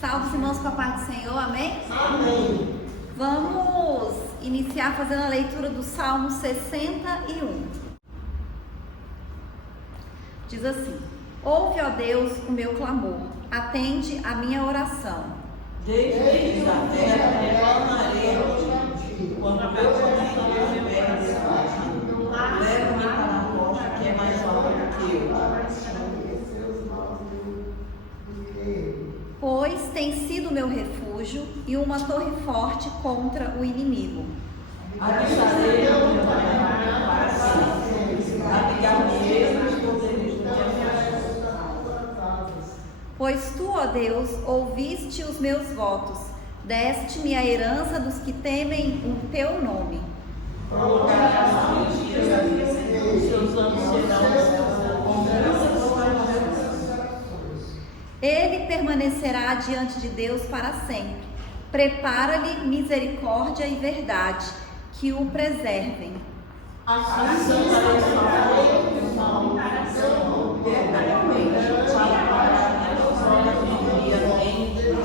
Salve os irmãos com a paz do Senhor, amém? Amém. Vamos iniciar fazendo a leitura do Salmo 61. Diz assim: ouve, ó Deus, o meu clamor, atende a minha oração. Desde a terra reclamarei a ti, quando a meu coração estiver desfalecido. Leva-me para a rocha que é mais alta do que eu. Pois tem sido meu refúgio e uma torre forte contra o inimigo. Avisarei a minha face, abrigar-me-ei nos poderes do diabo. Pois tu, ó Deus, ouviste os meus votos, deste-me a herança dos que temem o teu nome. Prolongarás os dias da minha vida, os seus anos serão como graça para os meus. Ele permanecerá diante de Deus para sempre. Prepara-lhe misericórdia e verdade, que o preservem. Assim santarei o mal do Senhor, eternamente, para os olhos do dia em dia.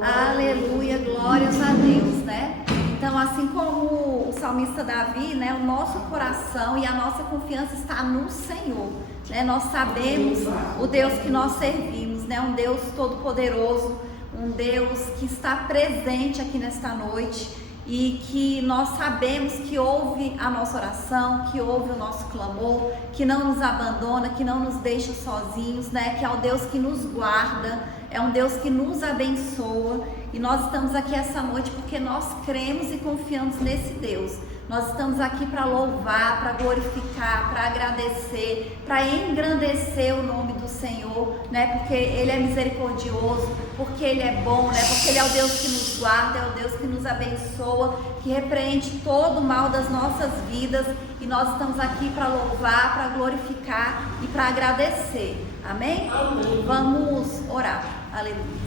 Aleluia, glórias a Deus, né? Então, assim como o salmista Davi, né, o nosso coração e a nossa confiança está no Senhor, né? Nós sabemos o Deus que nós servimos, né? Um Deus todo-poderoso, um Deus que está presente aqui nesta noite e que nós sabemos que ouve a nossa oração, que ouve o nosso clamor, que não nos abandona, que não nos deixa sozinhos, né? Que é o Deus que nos guarda, é um Deus que nos abençoa. E nós estamos aqui essa noite porque nós cremos e confiamos nesse Deus. Nós estamos aqui para louvar, para glorificar, para agradecer, para engrandecer o nome do Senhor, né? Porque Ele é misericordioso, porque Ele é bom, né? Porque Ele é o Deus que nos guarda, é o Deus que nos abençoa, que repreende todo o mal das nossas vidas. E nós estamos aqui para louvar, para glorificar e para agradecer. Amém? Amém. Vamos orar. Aleluia.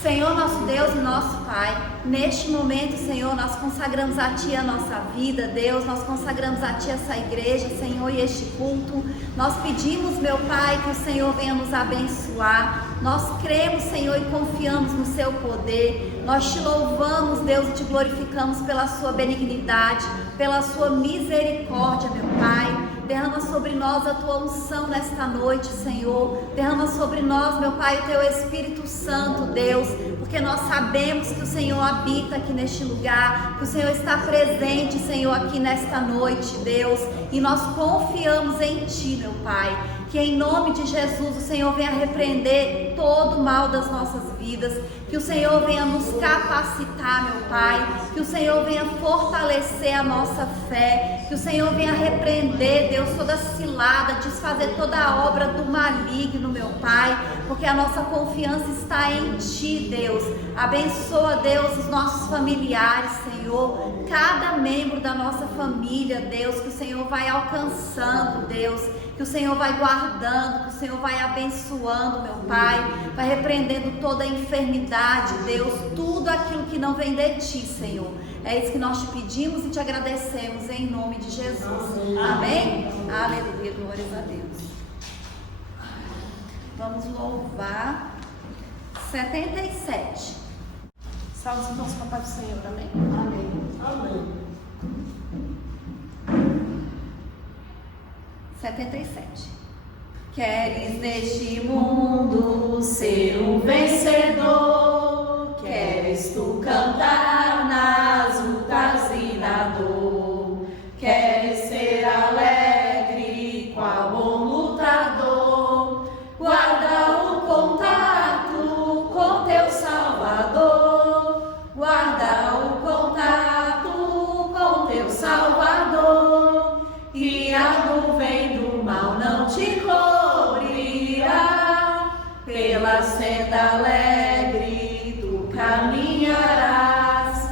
Senhor, nosso Deus e nosso Pai, neste momento, Senhor, nós consagramos a Ti a nossa vida, Deus, nós consagramos a Ti essa igreja, Senhor, e este culto. Nós pedimos, meu Pai, que o Senhor venha nos abençoar. Nós cremos, Senhor, e confiamos no Seu poder. Nós Te louvamos, Deus, e Te glorificamos pela Sua benignidade, pela Sua misericórdia, meu Pai. Derrama sobre nós a Tua unção nesta noite, Senhor. Derrama sobre nós, meu Pai, o Teu Espírito Santo, Deus, porque nós sabemos que o Senhor habita aqui neste lugar, que o Senhor está presente, Senhor, aqui nesta noite, Deus, e nós confiamos em Ti, meu Pai. Que em nome de Jesus o Senhor venha repreender todo o mal das nossas vidas, que o Senhor venha nos capacitar, meu Pai, que o Senhor venha fortalecer a nossa fé, que o Senhor venha repreender, Deus, toda cilada, desfazer toda a obra do maligno, meu Pai, porque a nossa confiança está em Ti, Deus. Abençoa, Deus, os nossos familiares, Senhor, cada membro da nossa família, Deus, que o Senhor vai alcançando, Deus, que o Senhor vai guardando, que o Senhor vai abençoando, meu Pai, vai repreendendo toda a enfermidade, Deus, tudo aquilo que não vem de Ti, Senhor. É isso que nós Te pedimos e Te agradecemos em nome de Jesus. Amém? Aleluia, glórias a Deus. Vamos louvar 77. Salve os irmãos com a paz do Senhor, amém? Amém. Amém. 77. Queres neste mundo ser um vencedor, queres tu cantar nas lutas e na dor, queres ser alegre, qual bom lutador, guarda o contato com teu Salvador, guarda o contato com teu Salvador, e a nuvem do mal não te cobrirá, pela senda alegre tu caminharás,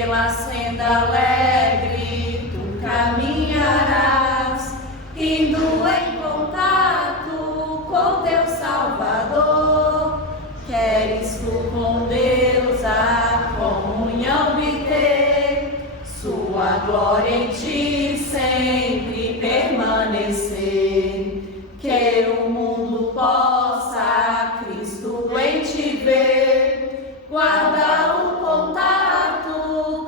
Pela senda alegre tu caminharás, indo em contato com teu Salvador. Queres tu com Deus a comunhão obter, sua glória em ti sempre permanecer. Que o mundo possa Cristo em ti ver, guarda o contato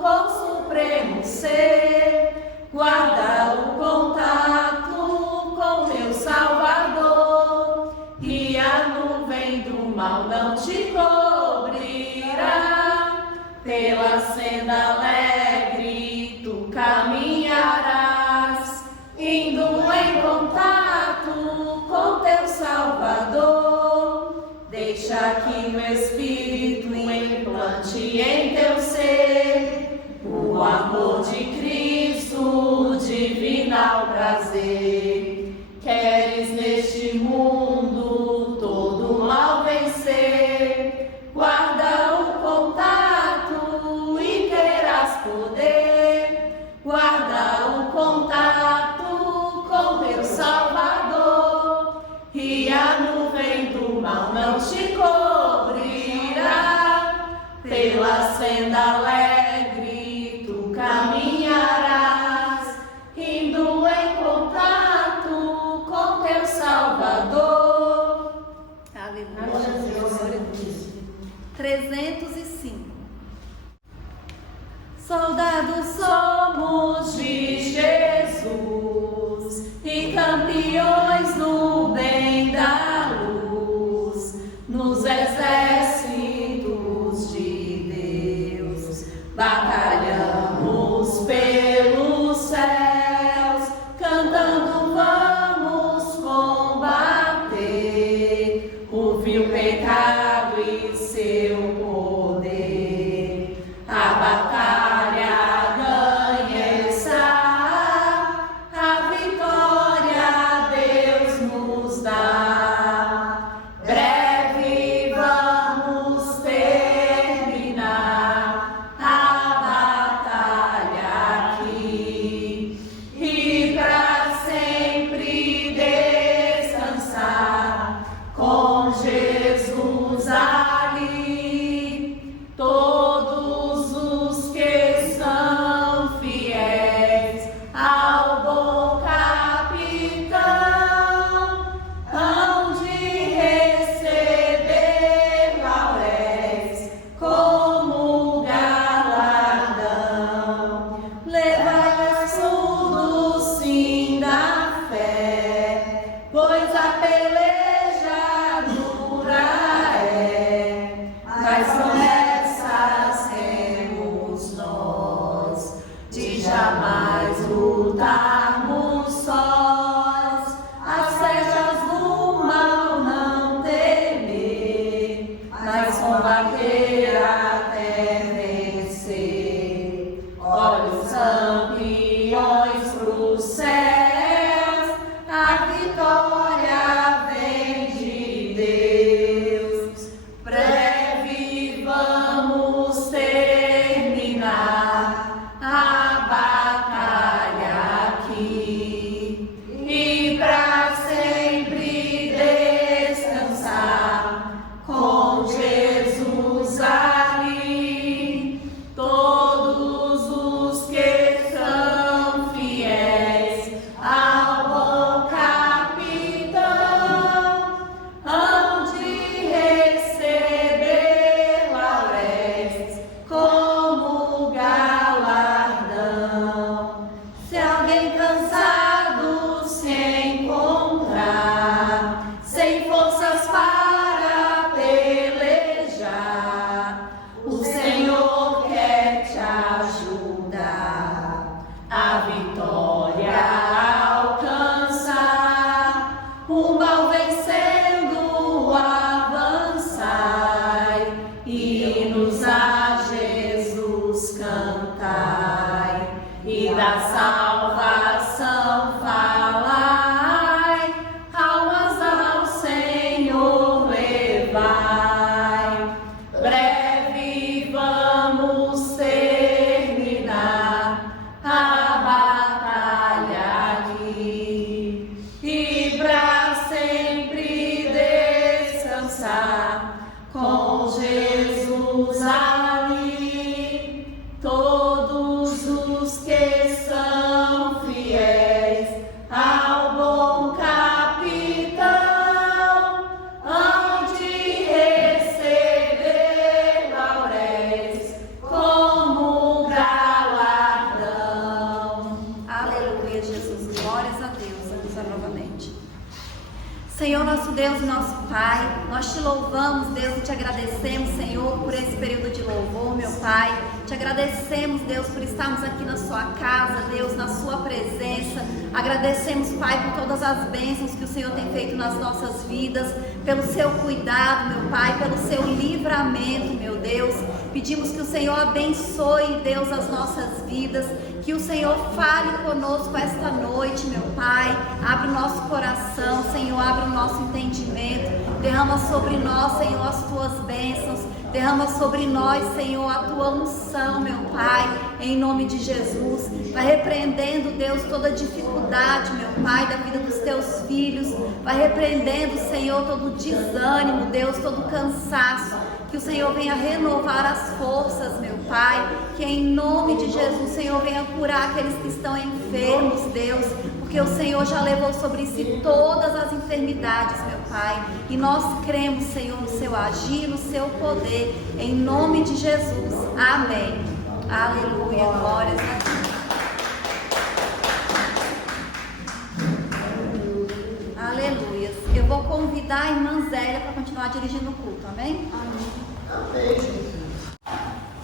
com o supremo ser, guarda o contato com teu Salvador, e a nuvem do mal não te cobrirá. Pela senda alegre tu caminharás, indo em contato com teu Salvador. Deixa que o Espírito implante em teu ser o amor de Cristo, divinal prazer. Queres neste mundo todo mal vencer, guarda o contato e terás poder. Guarda o contato com teu Salvador, e a nuvem do mal não te cobrirá. Pela senda alegre tu caminharás, indo em contato com teu Salvador. Aleluia. 305. Soldados somos de Jesus e campeões no bem da luz, nos exércitos de Deus, batalhamos pelos céus, cantando vamos combater o vil pecado e seu poder. A batalha ganha está, a vitória Deus nos dá. Breve vamos terminar a batalha aqui, e pra sempre descansar com Jesus ali. Todos os que são fiéis ao bom capitão hão de receber lauréis como galardão. Levai tudo sim da fé, pois a peleja dura é, mas promessas temos nós, de jamais lutarmos sós. As flechas do mal não temer, mas combater até vencer. Olhos campeões pros céus, a vitória vem de Deus. Breve vamos terminar a batalha aqui, e pra sempre descansar com Jesus ali. Todos os que são fiéis ao bom capitão hão de receber lauréis como galardão. Se alguém cansado se encontrar, sem forças para pelejar, o Senhor quer te ajudar a vitória alcançar. O mal vencendo avançai, hinos a Jesus cantai, e da salvação falai, almas ao Senhor levai. Breve vamos ter Deus e nosso Pai, nós te louvamos, Deus, e te agradecemos, Senhor, por esse período de louvor, meu Pai. Te agradecemos, Deus, por estarmos aqui na sua casa, Deus, na sua presença. Agradecemos, Pai, por todas as bênçãos que o Senhor tem feito nas nossas vidas, pelo seu cuidado, meu Pai, pelo seu livramento, meu Deus. Pedimos que o Senhor abençoe, Deus, as nossas vidas, que o Senhor fale conosco esta noite, meu Pai. Abre o nosso coração, Senhor, abre o nosso entendimento. Derrama sobre nós, Senhor, as tuas bênçãos. Derrama sobre nós, Senhor, a tua unção, meu Pai, em nome de Jesus. Vai repreendendo, Deus, toda dificuldade, meu Pai, da vida dos teus filhos. Vai repreendendo, Senhor, todo desânimo, Deus, todo cansaço. Que o Senhor venha renovar as forças, meu Pai. Que em nome de Jesus, o Senhor venha curar aqueles que estão enfermos, Deus. Porque o Senhor já levou sobre si todas as enfermidades, meu Pai. E nós cremos, Senhor, no seu agir, no seu poder. Em nome de Jesus. Amém. Aleluia. Glórias a Deus. Aleluia. Eu vou convidar a irmã Zélia para continuar dirigindo o culto. Amém? Amém.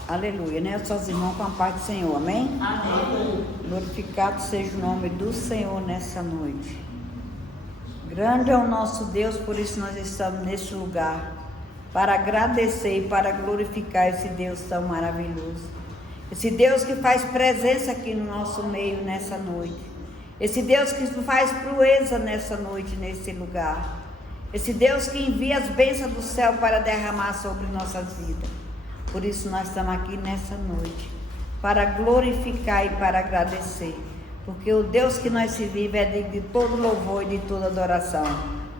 Aleluia, né? Os irmãos com a paz do Senhor, amém? Amém. Glorificado seja o nome do Senhor nessa noite. Grande é o nosso Deus, por isso nós estamos nesse lugar, para agradecer e para glorificar esse Deus tão maravilhoso. Esse Deus que faz presença aqui no nosso meio nessa noite. Esse Deus que faz proeza nessa noite, nesse lugar. Esse Deus que envia as bênçãos do céu para derramar sobre nossas vidas. Por isso nós estamos aqui nessa noite, para glorificar e para agradecer. Porque o Deus que nós servimos é digno de todo louvor e de toda adoração.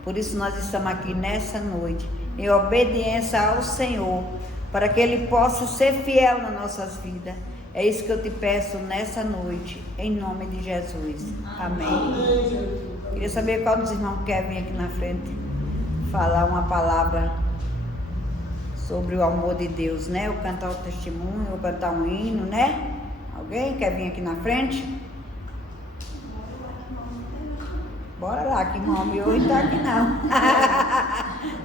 Por isso nós estamos aqui nessa noite, em obediência ao Senhor, para que Ele possa ser fiel nas nossas vidas. É isso que eu te peço nessa noite, em nome de Jesus. Amém. Queria saber qual dos irmãos quer vir aqui na frente falar uma palavra sobre o amor de Deus, né? Ou cantar o testemunho, ou cantar um hino, né? Alguém quer vir aqui na frente? Bora lá, que irmão meu hoje tá aqui não.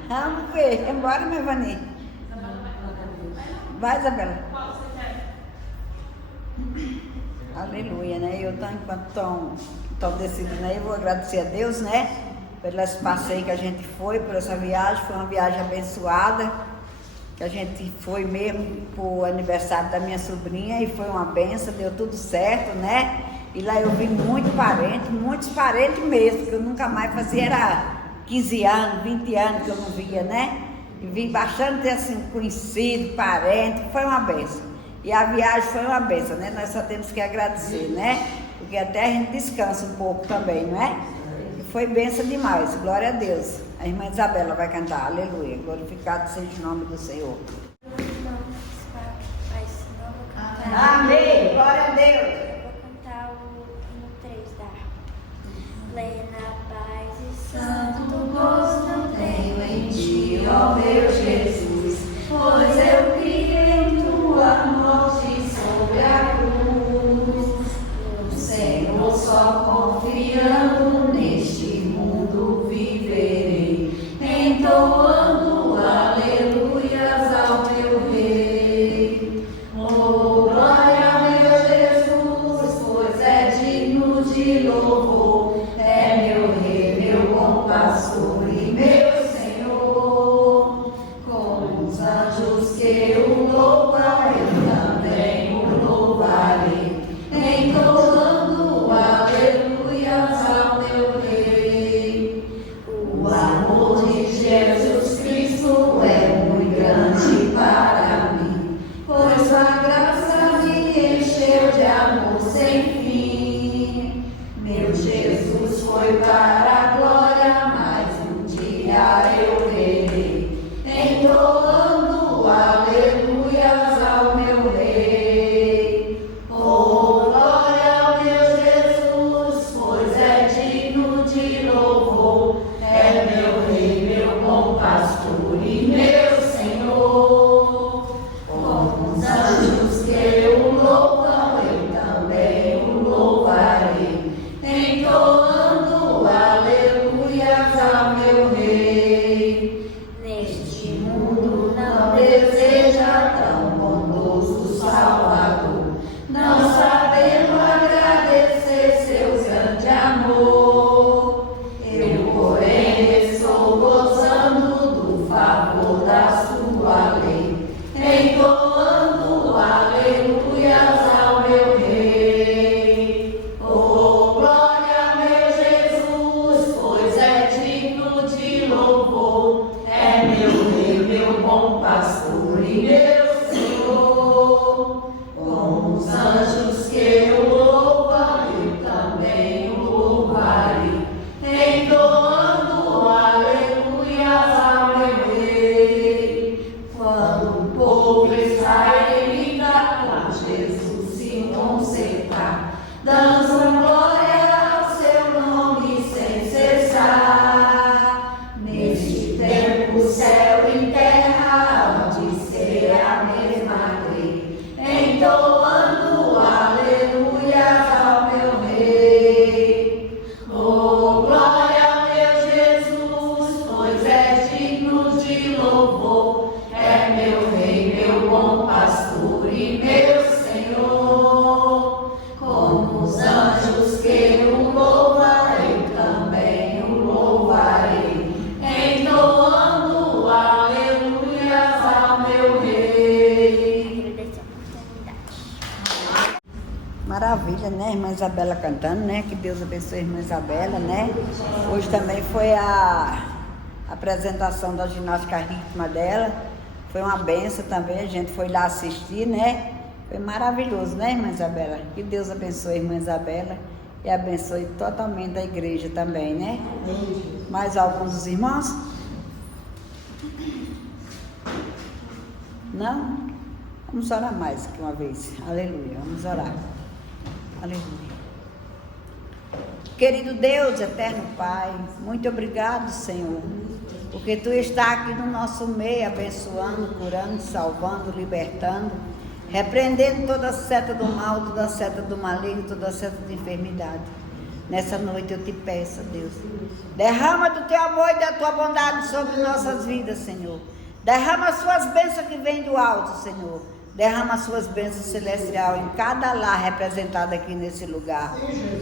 Vamos ver, embora, minha Vani. Vai, Isabela. Aleluia, né? Eu enquanto estão decidindo aí, eu vou agradecer a Deus, né? Pelo esse passeio que a gente foi, por essa viagem, foi uma viagem abençoada. Que a gente foi mesmo pro aniversário da minha sobrinha e foi uma benção, deu tudo certo, né? E lá eu vi muitos parentes mesmo, que eu nunca mais fazia, era 15 anos, 20 anos que eu não via, né? E vi bastante assim, conhecido, parente, foi uma benção. E a viagem foi uma benção, né? Nós só temos que agradecer, né? Porque até a gente descansa um pouco também, não é? E foi benção demais, glória a Deus. A irmã Isabela vai cantar, aleluia, glorificado seja o nome do Senhor. Amém, glória a Deus. Eu vou cantar o hino 3 da plena paz e santo gozo não tenho em ti, ó meu Jesus, pois eu criei em tua morte sobre a cruz. No Senhor só confiando neste mundo viverei, entoando aleluias ao os anjos que o louvam, eu também o louvarei, entoando aleluias ao meu rei. Quando o povo israelita com Jesus se concentrar, dançam glória ao seu nome sem cessar. Neste tempo, o céu e terra hão de ser a mesma lei, entoando aleluias ao meu rei. Oh, glória ao meu Jesus, pois é digno de louvor, é meu rei, meu bom pastor e meu Senhor. Como os anjos que o louvam, eu também o louvarei, entoando aleluias ao meu rei. Agradeço a oportunidade. Maravilha, né? Irmã Isabela cantando, né? Que Deus abençoe a irmã Isabela, né? Hoje também foi a apresentação da ginástica rítmica dela. Foi uma benção também, a gente foi lá assistir, né? Foi maravilhoso, né, irmã Isabela? Que Deus abençoe a irmã Isabela e abençoe totalmente a igreja também, né? Mais alguns dos irmãos? Não? Vamos orar mais que uma vez. Aleluia, vamos orar. Aleluia. Querido Deus, eterno Pai, muito obrigado, Senhor, porque Tu está aqui no nosso meio, abençoando, curando, salvando, libertando, repreendendo toda seta do mal, toda seta do maligno, toda seta de enfermidade. Nessa noite eu te peço, Deus, derrama do Teu amor e da Tua bondade sobre nossas vidas, Senhor. Derrama as Suas bênçãos que vêm do alto, Senhor. Derrama as Suas bênçãos celestiais em cada lar representado aqui nesse lugar.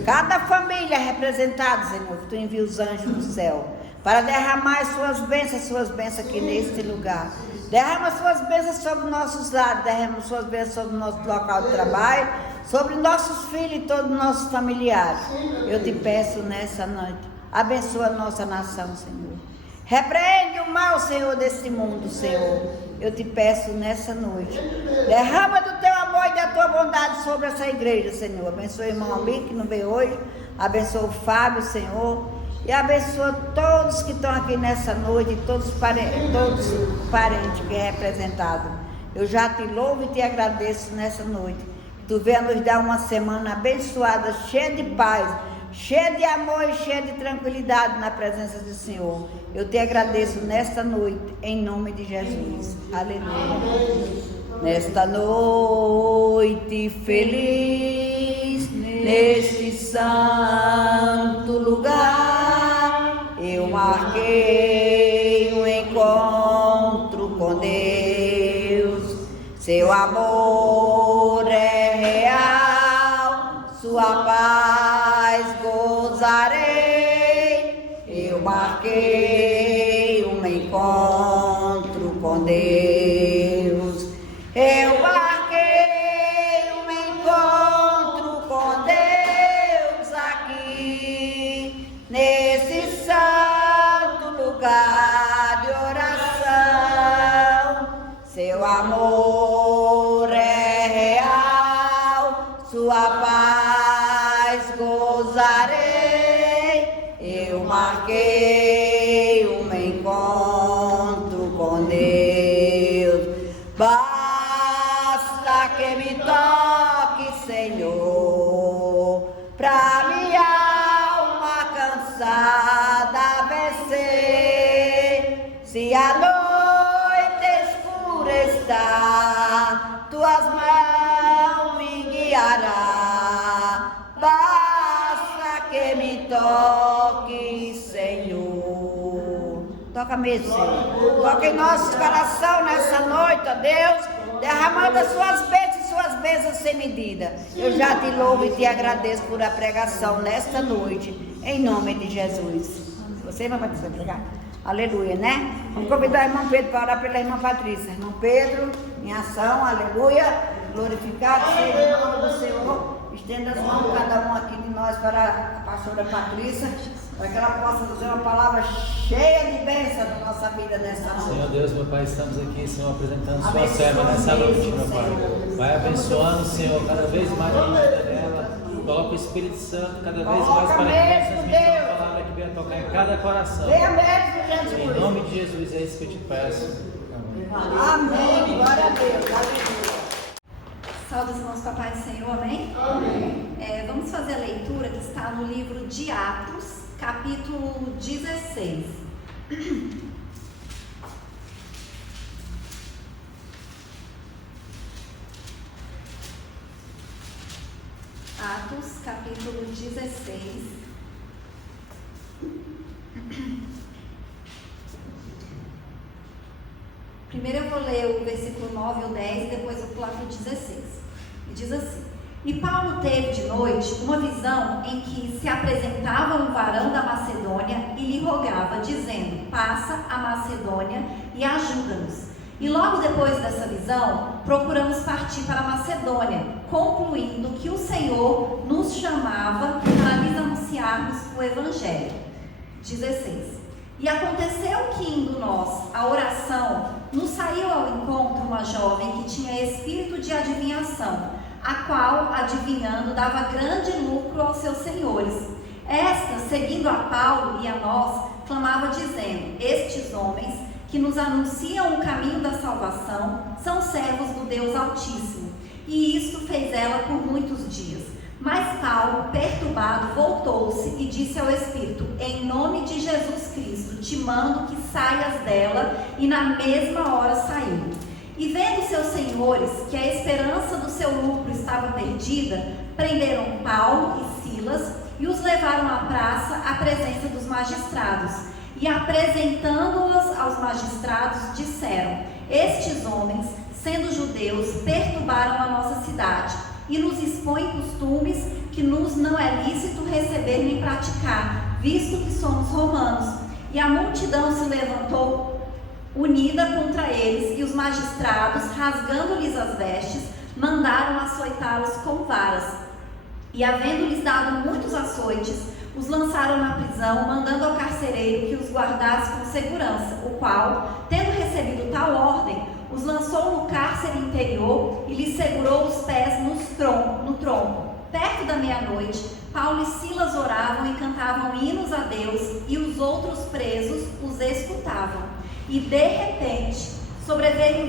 Cada família representada, Senhor, que Tu envia os anjos do céu para derramar as Suas bênçãos aqui neste lugar. Derrama as Suas bênçãos sobre nossos lares, derrama as Suas bênçãos sobre o nosso local de trabalho, sobre nossos filhos e todos os nossos familiares. Eu te peço nessa noite, abençoa a nossa nação, Senhor. Repreende o mal, Senhor, desse mundo, Senhor. Eu te peço nessa noite, derrama do Teu amor e da Tua bondade sobre essa igreja, Senhor. Abençoa o irmão Almir que não veio hoje, abençoa o Fábio, Senhor, e abençoa todos que estão aqui nessa noite, todos os parentes que é representado. Eu já te louvo e te agradeço nessa noite. Tu venha nos dar uma semana abençoada, cheia de paz, cheia de amor e cheia de tranquilidade na presença do Senhor. Eu te agradeço nesta noite, em nome de Jesus. Aleluia. Nesta noite feliz, neste santo lugar, eu marquei um encontro com Deus. Seu amor é real, sua paz gozarei. Eu marquei um encontro com Deus. Eu marquei um encontro com Deus aqui, nesse santo lugar de oração. Seu amor é real, sua paz gozarei. Eu marquei um encontro com Deus. Basta que me toque, Senhor, pra minha alma cansada vencer. Se a noite escura está, Tuas mãos me guiará. Basta que me toque, Senhor. Toca mesmo, Senhor. Toca em nossos corações nessa noite, ó Deus, derramando as Suas bênçãos sem medida. Eu já te louvo e te agradeço por a pregação nesta noite, em nome de Jesus. Você, irmã Patrícia, vai pregar? Aleluia, né? Vamos convidar o irmão Pedro para orar pela irmã Patrícia. Irmão Pedro, em ação, aleluia. Glorificado seja o nome do Senhor. Estenda as mãos cada um aqui de nós para a pastora Patrícia para que ela possa dizer uma palavra cheia de bênção na nossa vida nessa noite. Senhor Deus, meu Pai, estamos aqui, Senhor, apresentando sua Abençoa serva nessa mesmo, noite, meu Pai. Senhor. Vai abençoando, Senhor, cada vez mais a vida dela. Coloca o Espírito Santo cada vez mais Coloca para que mesmo, possa transmitir Deus. a palavra que venha tocar em cada coração. Venha mesmo, Jesus. Em nome de Jesus, é isso que eu te peço. Amém. Amém. Glória a Deus. Aleluia. Salve os irmãos com a paz do Senhor, amém? Amém. Vamos fazer a leitura que está no livro de Atos, capítulo 16. Atos, capítulo 16. Primeiro eu vou ler o versículo 9 e o 10 e depois eu pular para o 16. E diz assim: E Paulo teve de noite uma visão em que se apresentava um varão da Macedônia e lhe rogava, dizendo: Passa a Macedônia e ajuda-nos. E logo depois dessa visão, procuramos partir para a Macedônia, concluindo que o Senhor nos chamava para lhes anunciarmos o Evangelho. 16. E aconteceu que, indo nós à oração, nos saiu ao encontro uma jovem que tinha espírito de adivinhação, a qual, adivinhando, dava grande lucro aos seus senhores. Esta, seguindo a Paulo e a nós, clamava dizendo: Estes homens que nos anunciam o caminho da salvação são servos do Deus Altíssimo. E isto fez ela por muitos dias. Mas Paulo, perturbado, voltou-se e disse ao Espírito: Em nome de Jesus Cristo, te mando que saias dela. E na mesma hora saiu. E vendo seus senhores que a esperança do seu lucro estava perdida, prenderam Paulo e Silas e os levaram à praça à presença dos magistrados. E apresentando-os aos magistrados, disseram: Estes homens, sendo judeus, perturbaram a nossa cidade e nos expõem costumes que nos não é lícito receber nem praticar, visto que somos romanos. E a multidão se levantou unida contra eles, e os magistrados, rasgando-lhes as vestes, mandaram açoitá-los com varas. E havendo-lhes dado muitos açoites, os lançaram na prisão, mandando ao carcereiro que os guardasse com segurança, o qual, tendo recebido tal ordem, os lançou no cárcere interior e lhes segurou os pés no tronco. Perto da meia-noite, Paulo e Silas oravam e cantavam hinos a Deus, e os outros presos os escutavam. E de repente sobreveio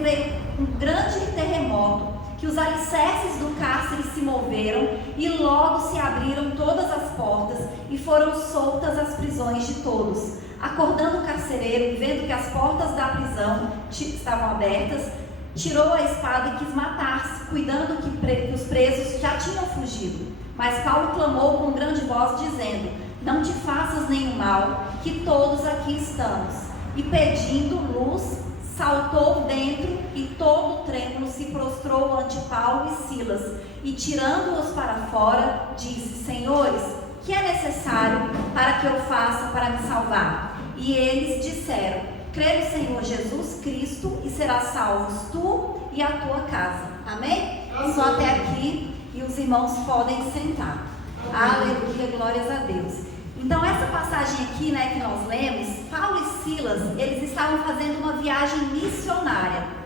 um grande terremoto, que os alicerces do cárcere se moveram, e logo se abriram todas as portas, e foram soltas as prisões de todos. Acordando o carcereiro, e vendo que as portas da prisão estavam abertas, tirou a espada e quis matar-se, cuidando que os presos já tinham fugido. Mas Paulo clamou com grande voz, dizendo: Não te faças nenhum mal, que todos aqui estamos. E pedindo luz, saltou dentro, e todo trêmulo se prostrou ante Paulo e Silas, e tirando-os para fora, disse: Senhores, que é necessário para que eu faça para me salvar? E eles disseram: Crê no Senhor Jesus Cristo e serás salvos tu e a tua casa. Amém? Amém. Só até aqui, e os irmãos podem sentar. Amém. Aleluia, glórias a Deus. Então essa passagem aqui, que nós lemos, Paulo e Silas, eles estavam fazendo uma viagem missionária.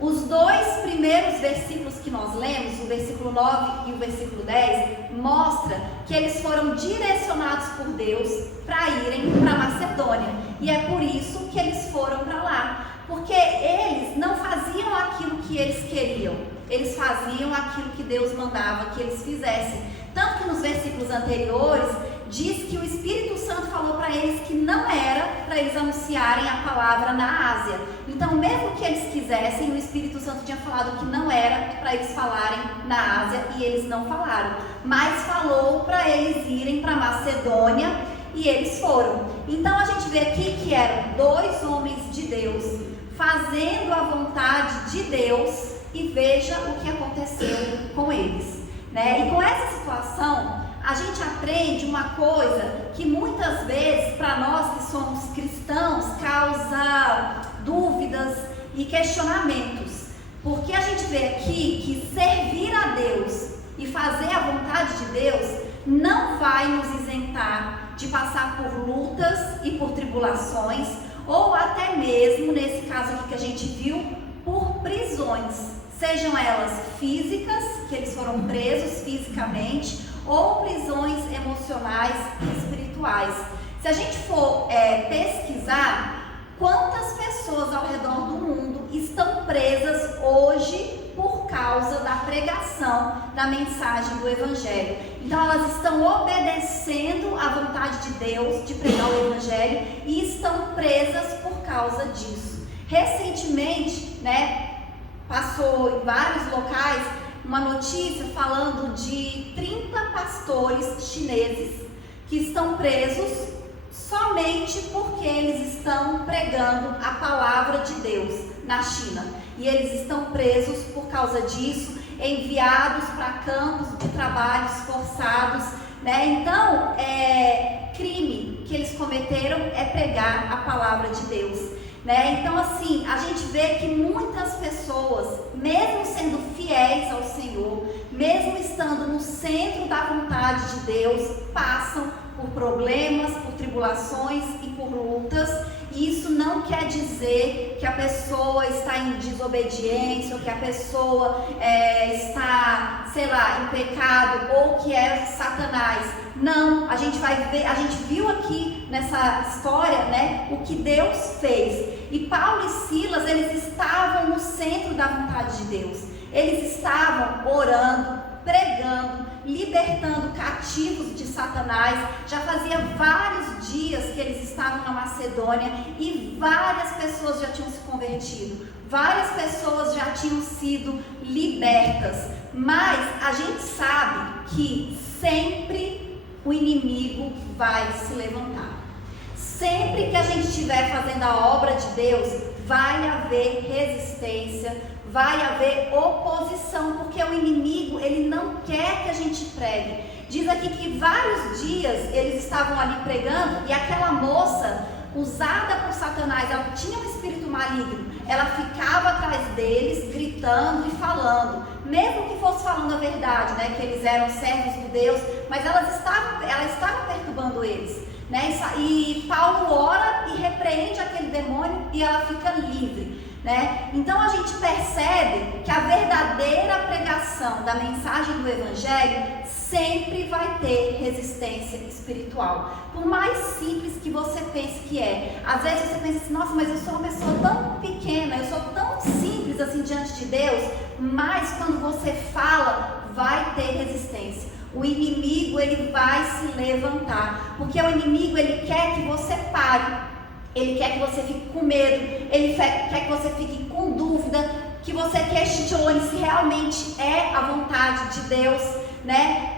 Os dois primeiros versículos que nós lemos, o versículo 9 e o versículo 10, mostra que eles foram direcionados por Deus para irem para Macedônia. E é por isso que eles foram para lá. Porque eles não faziam aquilo que eles queriam. Eles faziam aquilo que Deus mandava que eles fizessem. Tanto que nos versículos anteriores diz que o Espírito Santo falou para eles que não era para eles anunciarem a palavra na Ásia. Então, mesmo que eles quisessem, o Espírito Santo tinha falado que não era para eles falarem na Ásia, e eles não falaram. Mas falou para eles irem para Macedônia, e eles foram. Então, a gente vê aqui que eram dois homens de Deus fazendo a vontade de Deus, e veja o que aconteceu com eles, E com essa situação, a gente aprende uma coisa que muitas vezes para nós que somos cristãos causa dúvidas e questionamentos, porque a gente vê aqui que servir a Deus e fazer a vontade de Deus não vai nos isentar de passar por lutas e por tribulações, ou até mesmo, nesse caso aqui que a gente viu, por prisões, sejam elas físicas, que eles foram presos fisicamente, ou prisões emocionais e espirituais. Se a gente for pesquisar, quantas pessoas ao redor do mundo estão presas hoje por causa da pregação da mensagem do Evangelho? Então elas estão obedecendo à vontade de Deus de pregar o Evangelho e estão presas por causa disso. Recentemente, passou em vários locais uma notícia falando de 30 pastores chineses que estão presos somente porque eles estão pregando a palavra de Deus na China. E eles estão presos por causa disso, enviados para campos de trabalhos forçados, Então, crime que eles cometeram é pregar a palavra de Deus, Então, assim, a gente vê que muitas pessoas, mesmo sendo fiéis ao Senhor, mesmo estando no centro da vontade de Deus, passam por problemas, por tribulações e por lutas. E isso não quer dizer que a pessoa está em desobediência, ou que a pessoa está, em pecado, ou que é Satanás. Não, a gente vai ver, a gente viu aqui nessa história, o que Deus fez. E Paulo e Silas, eles estavam no centro da vontade de Deus. Eles estavam orando, pregando, libertando cativos de Satanás. Já fazia vários dias que eles estavam na Macedônia e várias pessoas já tinham se convertido, várias pessoas já tinham sido libertas. Mas a gente sabe que sempre o inimigo vai se levantar. Sempre que a gente estiver fazendo a obra de Deus, vai haver resistência, vai haver oposição, porque o inimigo, ele não quer que a gente pregue. Diz aqui que vários dias eles estavam ali pregando e aquela moça, usada por Satanás, ela tinha um espírito maligno, ela ficava atrás deles, gritando e falando, mesmo que fosse falando a verdade, que eles eram servos de Deus, mas ela estava perturbando eles, E Paulo ora e repreende aquele demônio e ela fica livre. Então a gente percebe que a verdadeira pregação da mensagem do Evangelho sempre vai ter resistência espiritual, por mais simples que você pense que é. Às vezes você pensa assim, nossa, mas eu sou uma pessoa tão pequena, eu sou tão simples assim diante de Deus, mas quando você fala, vai ter resistência. O inimigo, ele vai se levantar, porque o inimigo, ele quer que você pare. Ele quer que você fique com medo, ele quer que você fique com dúvida, que você questione se realmente é a vontade de Deus,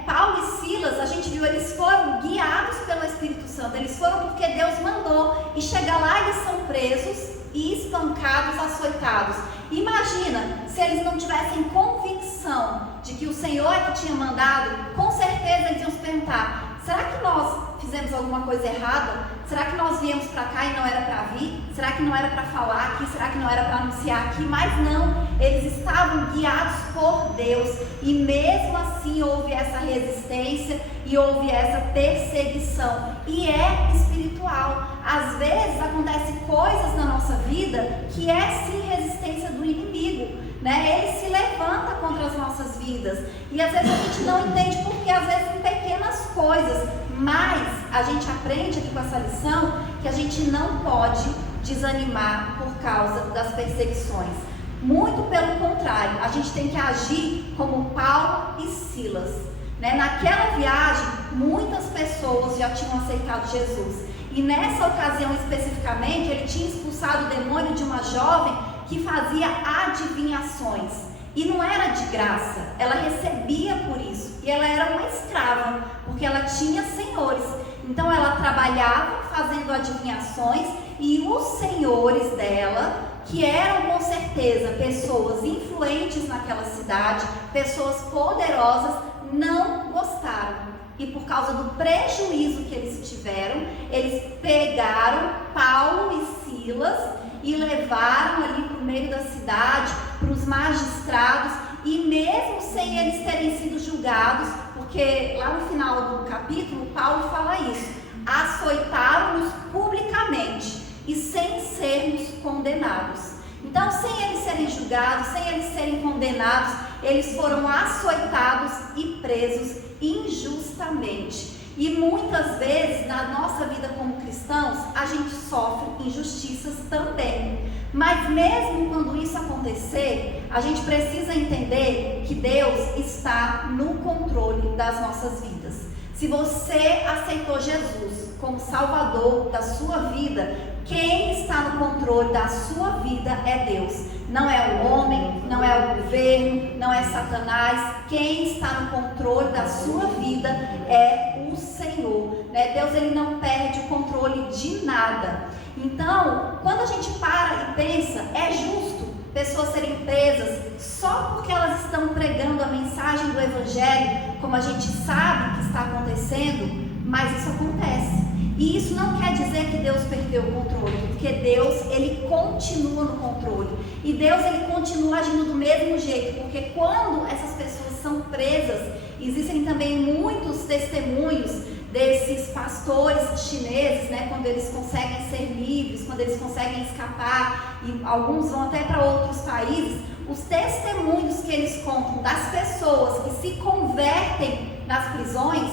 Paulo e Silas, a gente viu, eles foram guiados pelo Espírito Santo, eles foram porque Deus mandou, e chega lá, eles são presos e espancados, açoitados. Imagina, se eles não tivessem convicção de que o Senhor é que tinha mandado, com certeza eles iam se perguntar, será que nós fizemos alguma coisa errada? Será que nós viemos para cá e não era para vir? Será que não era para falar aqui? Será que não era para anunciar aqui? Mas não, eles estavam guiados por Deus e mesmo assim houve essa resistência e houve essa perseguição e é espiritual. Às vezes acontecem coisas na nossa vida que é sim resistência do inimigo, Ele se levanta contra as nossas vidas e às vezes a gente não entende porque às vezes em pequenas coisas, mas a gente aprende aqui com essa lição que a gente não pode desanimar por causa das perseguições. Muito pelo contrário, a gente tem que agir como Paulo e Silas. Naquela viagem, muitas pessoas já tinham aceitado Jesus. E nessa ocasião especificamente, ele tinha expulsado o demônio de uma jovem que fazia adivinhações. E não era de graça, ela recebia por isso. E ela era uma escrava, porque ela tinha senhores. Então ela trabalhava fazendo adivinhações e os senhores dela, que eram com certeza pessoas influentes naquela cidade, pessoas poderosas, não gostaram. E por causa do prejuízo que eles tiveram, eles pegaram Paulo e Silas e levaram ali para o meio da cidade, para os magistrados, e mesmo sem eles terem sido julgados, porque lá no final do capítulo, Paulo fala isso, açoitaram-nos publicamente e sem sermos condenados. Então, sem eles serem julgados, sem eles serem condenados, eles foram açoitados e presos injustamente. E muitas vezes na nossa vida como cristãos, a gente sofre injustiças também. Mas mesmo quando isso acontecer, a gente precisa entender que Deus está no controle das nossas vidas. Se você aceitou Jesus como Salvador da sua vida, quem está no controle da sua vida é Deus. Não é o homem, não é o governo, não é Satanás. Quem está no controle da sua vida é o Senhor, né? Deus, ele não perde o controle de nada. Então, quando a gente para e pensa, é justo pessoas serem presas só porque elas estão pregando a mensagem do Evangelho, como a gente sabe que está acontecendo, mas isso acontece. E isso não quer dizer que Deus perdeu o controle, porque Deus, ele continua no controle. E Deus, ele continua agindo do mesmo jeito, porque quando essas pessoas são presas, existem também muitos testemunhos desses pastores chineses, né, quando eles conseguem ser livres, quando eles conseguem escapar, e alguns vão até para outros países, os testemunhos que eles contam das pessoas que se convertem nas prisões,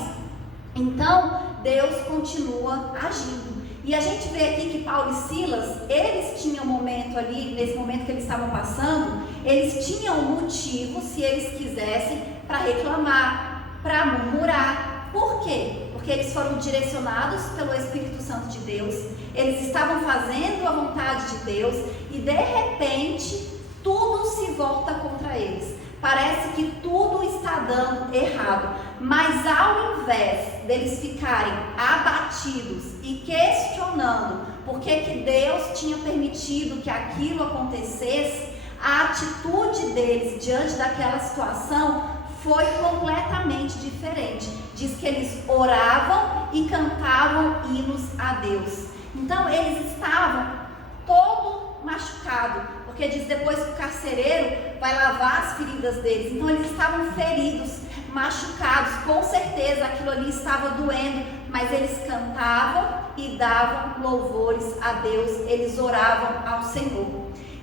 então Deus continua agindo. E a gente vê aqui que Paulo e Silas, eles tinham um momento ali, nesse momento que eles estavam passando, eles tinham um motivo, se eles quisessem, para reclamar, para murmurar. Por quê? Porque eles foram direcionados pelo Espírito Santo de Deus, eles estavam fazendo a vontade de Deus e de repente tudo se volta contra eles. Parece que tudo está dando errado, mas ao invés deles ficarem abatidos e questionando por que Deus tinha permitido que aquilo acontecesse, a atitude deles diante daquela situação foi completamente diferente. Diz que eles oravam e cantavam hinos a Deus. Então eles estavam todo machucados, porque diz depois que o carcereiro vai lavar as feridas deles. Então eles estavam feridos, machucados, com certeza aquilo ali estava doendo, mas eles cantavam e davam louvores a Deus, eles oravam ao Senhor.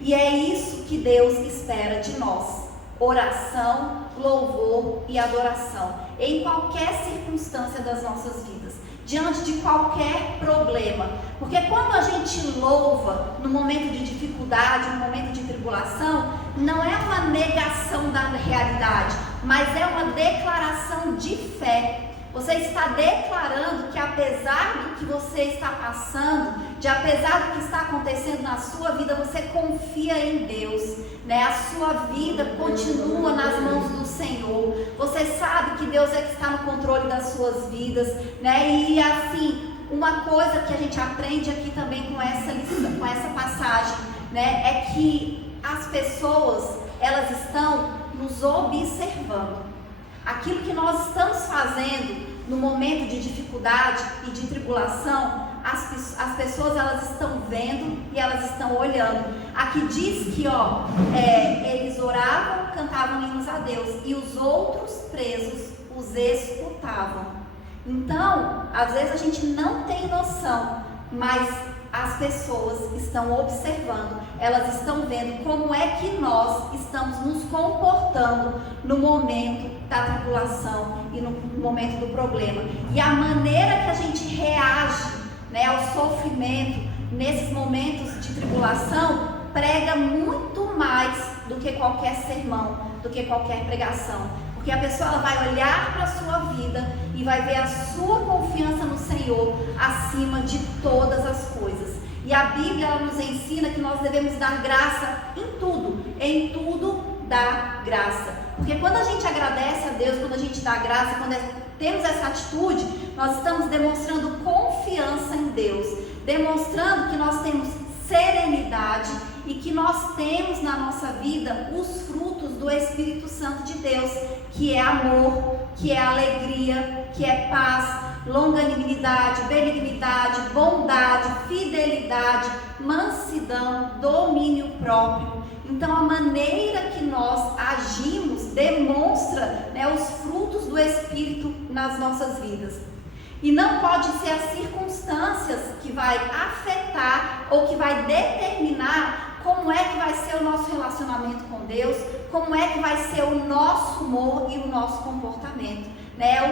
E é isso que Deus espera de nós: oração, louvor e adoração, em qualquer circunstância das nossas vidas, diante de qualquer problema. Porque quando a gente louva no momento de dificuldade, no momento de tribulação, não é uma negação da realidade, mas é uma declaração de fé. Você está declarando que apesar do que você está passando, apesar do que está acontecendo na sua vida, você confia em Deus, né? A sua vida continua nas mãos do Senhor. Você sabe que Deus é que está no controle das suas vidas, né? E assim, uma coisa que a gente aprende aqui também com essa lição, com essa passagem, né? É que as pessoas, elas estão nos observando. Aquilo que nós estamos fazendo no momento de dificuldade e de tribulação, as pessoas, elas estão vendo e elas estão olhando. Aqui diz que eles oravam, cantavam hinos a Deus e os outros presos os escutavam. Então, às vezes a gente não tem noção, mas as pessoas estão observando, elas estão vendo como é que nós estamos nos comportando no momento da tribulação e no momento do problema. E a maneira que a gente reage, né, ao sofrimento nesses momentos de tribulação prega muito mais do que qualquer sermão, do que qualquer pregação. Porque a pessoa, ela vai olhar para a sua vida e vai ver a sua confiança no Senhor acima de todas as coisas. E a Bíblia, ela nos ensina que nós devemos dar graça em tudo dá graça. Porque quando a gente agradece a Deus, quando a gente dá graça, quando temos essa atitude, nós estamos demonstrando confiança em Deus, demonstrando que nós temos serenidade e que nós temos na nossa vida os frutos do Espírito Santo de Deus, que é amor, que é alegria, que é paz, longanimidade, benignidade, bondade, fidelidade, mansidão, domínio próprio. Então a maneira que nós agimos demonstra, né, os frutos do Espírito nas nossas vidas. E não pode ser as circunstâncias que vai afetar ou que vai determinar como é que vai ser o nosso relacionamento com Deus, como é que vai ser o nosso humor e o nosso comportamento.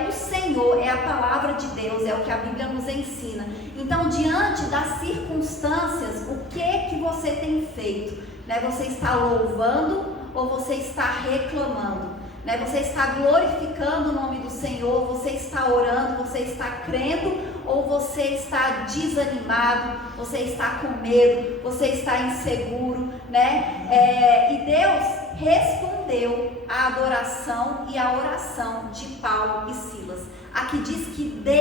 O Senhor é a palavra de Deus, é o que a Bíblia nos ensina. Então, diante das circunstâncias, o que você tem feito? Você está louvando ou você está reclamando? Você está glorificando o nome do Senhor, você está orando, você está crendo, ou você está desanimado, você está com medo, você está inseguro, E Deus respondeu à adoração e à oração de Paulo e Silas. Aqui diz que de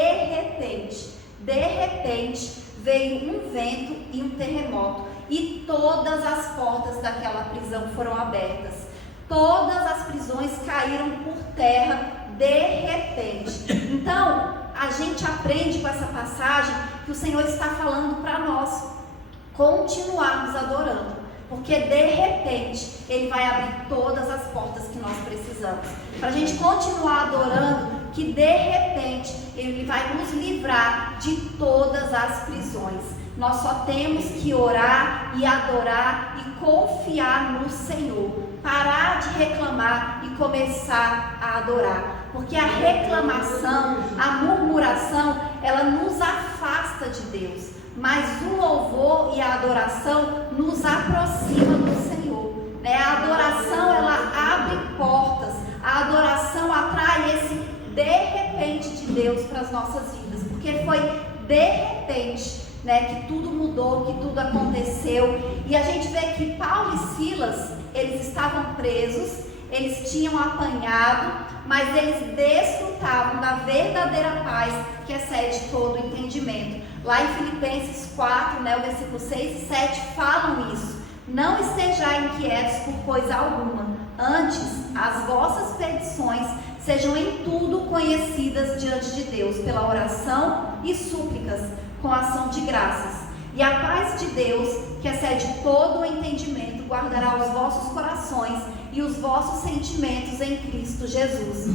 repente veio um vento e um terremoto, e todas as portas daquela prisão foram abertas. Todas as prisões caíram por terra de repente. Então, a gente aprende com essa passagem que o Senhor está falando para nós continuarmos adorando, porque de repente Ele vai abrir todas as portas que nós precisamos. Para a gente continuar adorando, que de repente Ele vai nos livrar de todas as prisões. Nós só temos que orar e adorar e confiar no Senhor. Parar de reclamar e começar a adorar. Porque a reclamação, a murmuração, ela nos afasta de Deus. Mas o louvor e a adoração nos aproxima do Senhor. A adoração, ela abre portas. A adoração atrai esse de repente de Deus para as nossas vidas. Porque foi de repente que tudo mudou, que tudo aconteceu. E a gente vê que Paulo e Silas, eles estavam presos, eles tinham apanhado, mas eles desfrutavam da verdadeira paz que excede todo o entendimento. Lá em Filipenses 4, o versículo 6 e 7 falam isso. Não estejais inquietos por coisa alguma, antes as vossas petições sejam em tudo conhecidas diante de Deus, pela oração e súplicas, com ação de graças. E a paz de Deus, que excede todo o entendimento, guardará os vossos corações e os vossos sentimentos em Cristo Jesus.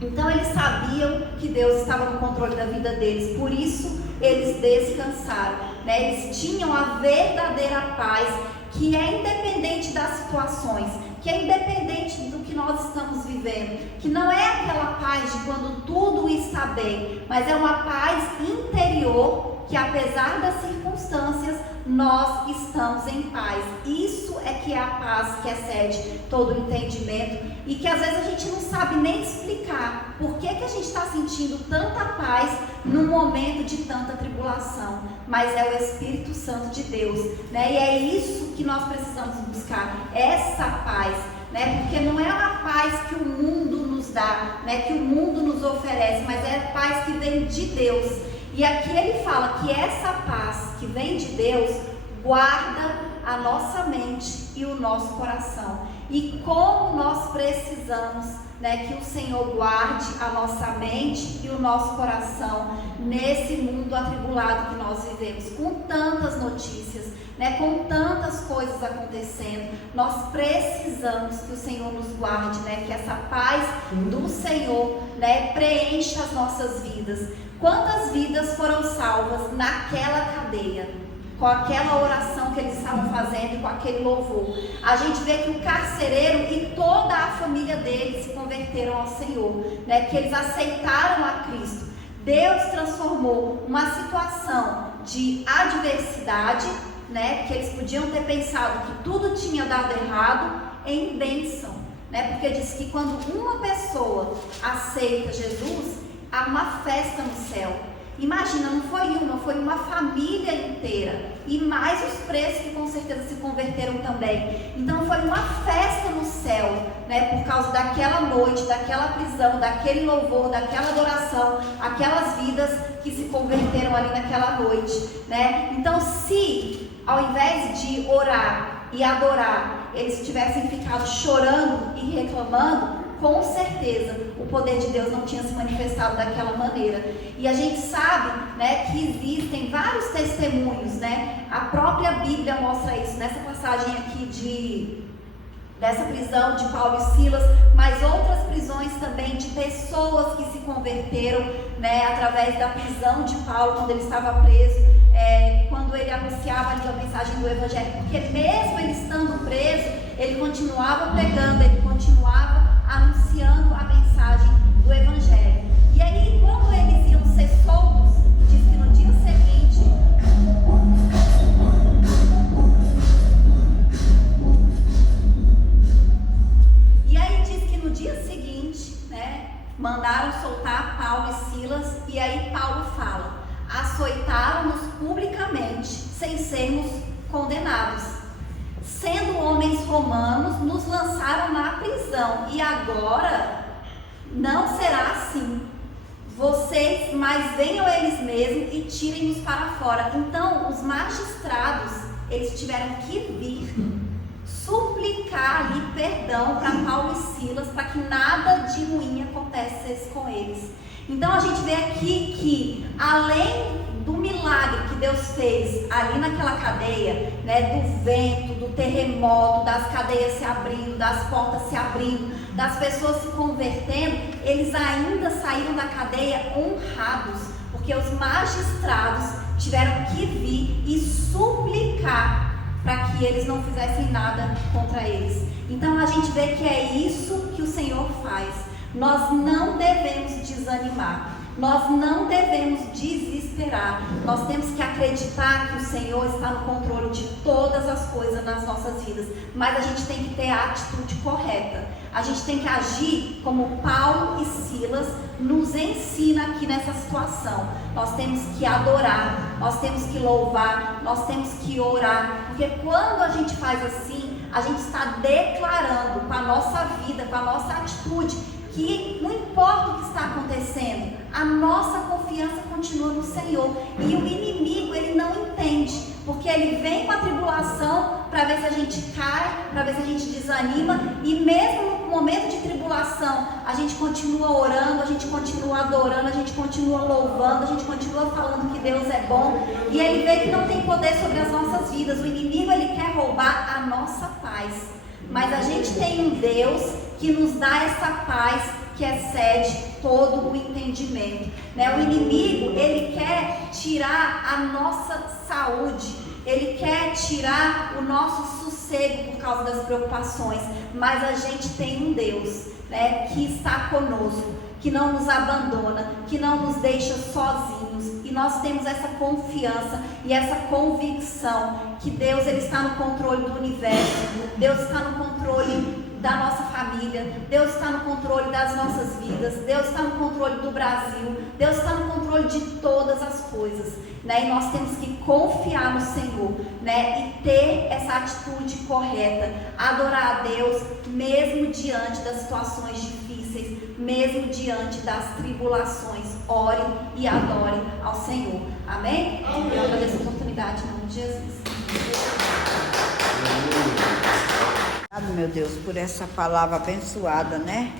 Então eles sabiam que Deus estava no controle da vida deles, por isso eles descansaram. Eles tinham a verdadeira paz, que é independente das situações, que é independente do que nós estamos vivendo, que não é aquela paz de quando tudo está bem, mas é uma paz interior, que apesar das circunstâncias, nós estamos em paz. Isso é que é a paz que excede todo o entendimento, e que às vezes a gente não sabe nem explicar por que a gente está sentindo tanta paz num momento de tanta tribulação, mas é o Espírito Santo de Deus, E é isso que nós precisamos buscar, essa paz, Porque não é uma paz que o mundo nos dá, que o mundo nos oferece, mas é a paz que vem de Deus. E aqui ele fala que essa paz que vem de Deus guarda a nossa mente e o nosso coração. E como nós precisamos, que o Senhor guarde a nossa mente e o nosso coração nesse mundo atribulado que nós vivemos, com tantas notícias, com tantas coisas acontecendo. Nós precisamos que o Senhor nos guarde, que essa paz do Senhor, preencha as nossas vidas. Quantas vidas foram salvas naquela cadeia, com aquela oração que eles estavam fazendo, com aquele louvor? A gente vê que o carcereiro e toda a família dele se converteram ao Senhor, que eles aceitaram a Cristo. Deus transformou uma situação de adversidade, que eles podiam ter pensado que tudo tinha dado errado, em bênção, porque diz que quando uma pessoa aceita Jesus, há uma festa no céu. Imagina, não foi uma, foi uma família inteira, e mais os presos que com certeza se converteram também. Então foi uma festa no céu, por causa daquela noite, daquela prisão, daquele louvor, daquela adoração, aquelas vidas que se converteram ali naquela noite, Então, se ao invés de orar e adorar, eles tivessem ficado chorando e reclamando, com certeza o poder de Deus não tinha se manifestado daquela maneira. E a gente sabe, que existem vários testemunhos, A própria Bíblia mostra isso. Nessa passagem aqui dessa prisão de Paulo e Silas, mas outras prisões também de pessoas que se converteram, né, através da prisão de Paulo quando ele estava preso, quando ele anunciava ali a mensagem do Evangelho, porque mesmo ele estando preso, ele continuava pregando, ele continuava anunciando a mensagem do Evangelho. E aí, quando eles iam ser soltos, diz que no dia seguinte, né, mandaram soltar Paulo e Silas, e aí Paulo fala: açoitaram-nos publicamente, sem sermos condenados. Sendo homens romanos, nos lançaram na prisão, e agora não será assim. Vocês, mas venham eles mesmos e tirem-nos para fora. Então, os magistrados, eles tiveram que vir suplicar ali perdão para Paulo e Silas, para que nada de ruim acontecesse com eles. Então a gente vê aqui que, além do milagre que Deus fez ali naquela cadeia, né, do vento, do terremoto, das cadeias se abrindo, das portas se abrindo, das pessoas se convertendo, eles ainda saíram da cadeia honrados, porque os magistrados tiveram que vir e suplicar para que eles não fizessem nada contra eles. Então a gente vê que é isso que o Senhor faz. Nós não devemos desanimar, nós não devemos desesperar, nós temos que acreditar que o Senhor está no controle de todas as coisas nas nossas vidas, mas a gente tem que ter a atitude correta, a gente tem que agir como Paulo e Silas nos ensina aqui nessa situação. Nós temos que adorar, nós temos que louvar, nós temos que orar, porque quando a gente faz assim, a gente está declarando com a nossa vida, com a nossa atitude, que não importa o que está acontecendo, a nossa confiança continua no Senhor. E o inimigo, ele não entende, porque ele vem com a tribulação para ver se a gente cai, para ver se a gente desanima, e mesmo no momento de tribulação, a gente continua orando, a gente continua adorando, a gente continua louvando, a gente continua falando que Deus é bom, e ele vê que não tem poder sobre as nossas vidas. O inimigo, ele quer roubar a nossa paz, mas a gente tem um Deus que nos dá essa paz que excede todo o entendimento, né? O inimigo, ele quer tirar a nossa saúde, ele quer tirar o nosso sossego por causa das preocupações, mas a gente tem um Deus, né, que está conosco, que não nos abandona, que não nos deixa sozinhos, e nós temos essa confiança e essa convicção que Deus, ele está no controle do universo, Deus está no controle da nossa família, Deus está no controle das nossas vidas, Deus está no controle do Brasil, Deus está no controle de todas as coisas, né? E nós temos que confiar no Senhor, né? E ter essa atitude correta, adorar a Deus mesmo diante das situações difíceis, mesmo diante das tribulações. Ore e adore ao Senhor, amém? Eu agradeço a oportunidade em nome de Jesus. Obrigado, meu Deus, por essa palavra abençoada, né?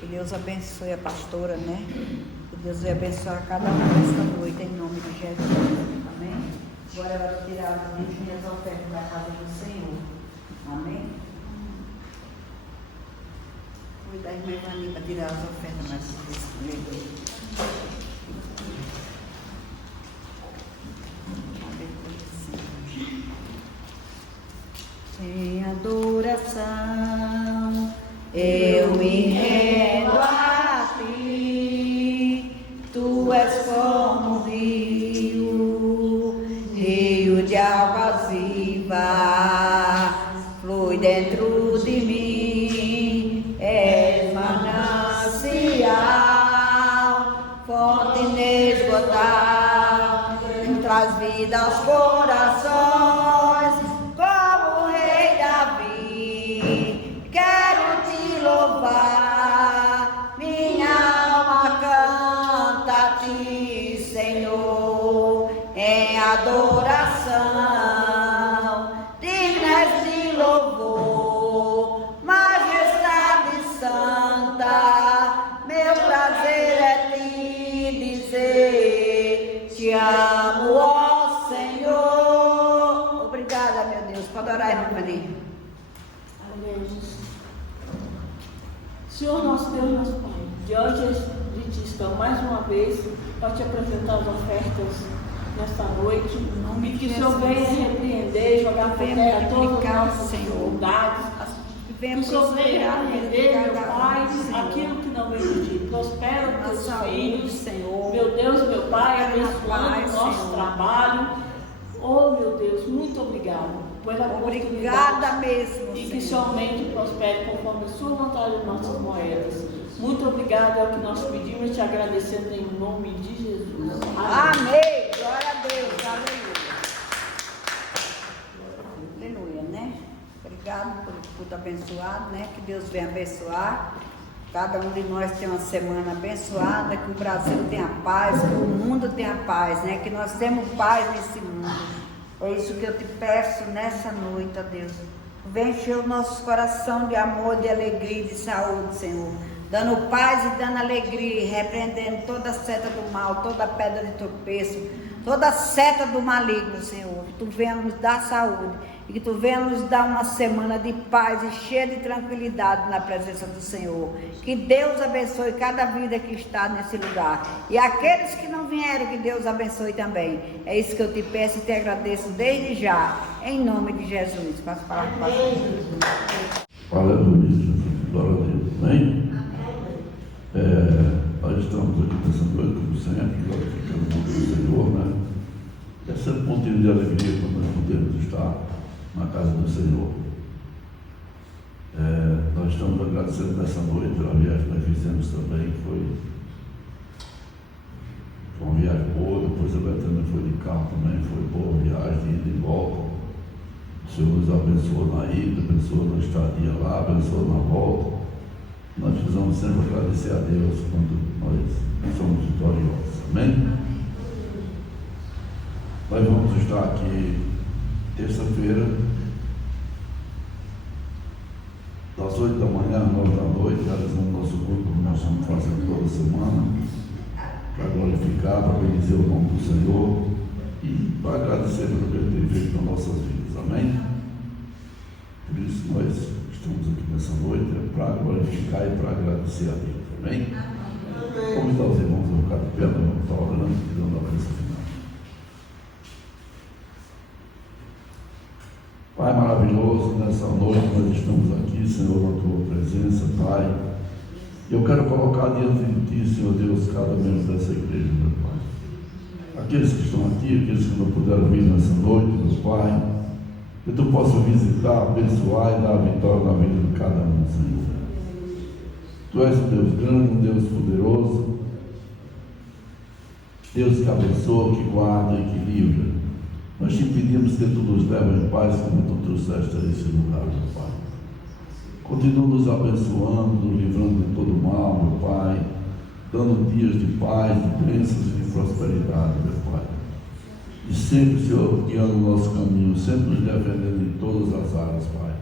Que Deus abençoe a pastora, né? Que Deus abençoe a cada um nesta noite, em nome de Jesus. Amém? Agora eu vou tirar as minhas ofertas da casa do Senhor. Amém? Vou dar irmã Ivani para tirar as ofertas mais vezes. Em adoração, eu me rendo a ti. Tu és como um rio, rio de águas vivas, flui dentro de mim. És manancial, fonte inesgotável, traz vida aos corações. Minha alma canta a ti, Senhor, em adoração, dignas de louvor, majestade santa. Meu prazer é te dizer, te amo, ó Senhor. Obrigada, meu Deus. Pode orar, irmã Maria. Amém. Senhor nosso Deus, nosso Pai, diante de Ti estamos mais uma vez para Te apresentar as ofertas nesta noite, e que o Senhor venha repreender, jogar por terra todas as nossas dificuldades, que o Senhor venha repreender, meu Pai, aquilo que não vem de Ti. Prospera os Teus filhos, Senhor. Meu Deus, meu Pai, abençoando o nosso trabalho. Oh, meu Deus, muito obrigado. Obrigada mesmo. E que somente prospere conforme a sua vontade as nossas moedas. Muito obrigada, é o que nós pedimos, te agradecendo em nome de Jesus. Amém. Glória a Deus. Aleluia. Aleluia, né? Obrigado por tudo abençoado, né? Que Deus venha abençoar. Cada um de nós tem uma semana abençoada, que o Brasil tenha paz, que o mundo tenha paz, né? Que nós temos paz nesse mundo. É isso que eu te peço nessa noite, ó Deus. Vem encher o nosso coração de amor, de alegria e de saúde, Senhor. Dando paz e dando alegria, repreendendo toda seta do mal, toda pedra de tropeço, toda seta do maligno, Senhor. Que Tu venha nos dar saúde e que Tu venha nos dar uma semana de paz e cheia de tranquilidade na presença do Senhor. Que Deus abençoe cada vida que está nesse lugar. E aqueles que não vieram, que Deus abençoe também. É isso que eu te peço e te agradeço desde já, em nome de Jesus. Posso falar com o pastor Jesus? Aleluia, Jesus. Glória a Deus. Amém? Nós estamos aqui nessa noite, como sempre, glorificando o nome do Senhor, né? É sempre um motivo de alegria quando nós podemos estar na casa do Senhor. Nós estamos agradecendo nessa noite pela viagem que nós fizemos também, foi uma viagem boa. Depois a Betânia foi de carro também, foi boa viagem, de ida e volta. O Senhor nos abençoou na ida, abençoou na estadia lá, abençoou na volta. Nós precisamos sempre agradecer a Deus quando nós somos vitoriosos. Amém? Nós vamos estar aqui terça-feira, das 8 da manhã às 9 da noite, realizando nosso culto, como nós estamos fazendo toda semana, para glorificar, para bendizer o nome do Senhor e para agradecer pelo que Ele tem feito nas nossas vidas. Amém? Por isso nós estamos aqui nessa noite para glorificar e para agradecer a Deus. Amém? Convidar os irmãos a ficar de pé, nós vamos estar orando e dando a bênção final. Pai maravilhoso, nessa noite nós estamos aqui, Senhor, na Tua presença, Pai. Eu quero colocar diante de Ti, Senhor Deus, cada membro dessa igreja, meu Pai. Aqueles que estão aqui, aqueles que não puderam vir nessa noite, meu Pai, que Tu possa visitar, abençoar e dar a vitória na vida de cada um, Senhor. Tu és um Deus grande, um Deus poderoso, Deus que abençoa, que guarda e que livra. Nós te pedimos que Tu nos leve em paz, como Tu trouxeste a esse lugar, meu Pai. Continua nos abençoando, nos livrando de todo mal, meu Pai, dando dias de paz, de bênçãos e de prosperidade, meu Pai. E sempre, Senhor, guiando o nosso caminho, sempre nos defendendo em todas as áreas, Pai.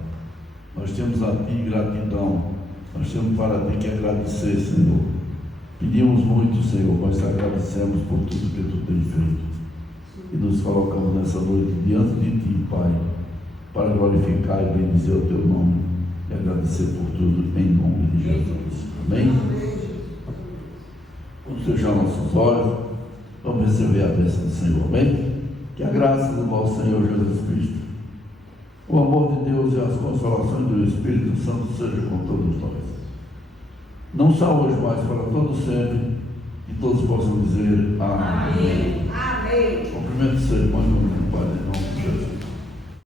Nós temos a Ti gratidão, nós temos para Ti que agradecer, Senhor. Pedimos muito, Senhor, mas te agradecemos por tudo que Tu tens feito. E nos colocamos nessa noite diante de Ti, Pai, para glorificar e bendizer o Teu nome e agradecer por tudo em nome de Jesus. Amém? Vamos fechar nossos olhos, vamos receber a bênção do Senhor. Amém? Que a graça do nosso Senhor Jesus Cristo, o amor de Deus e as consolações do Espírito Santo sejam com todos nós. Não só hoje, mas para todos sempre, e todos possam dizer amém. Amém. Cumprimento o seu irmão em nome do Pai, em nome de Jesus.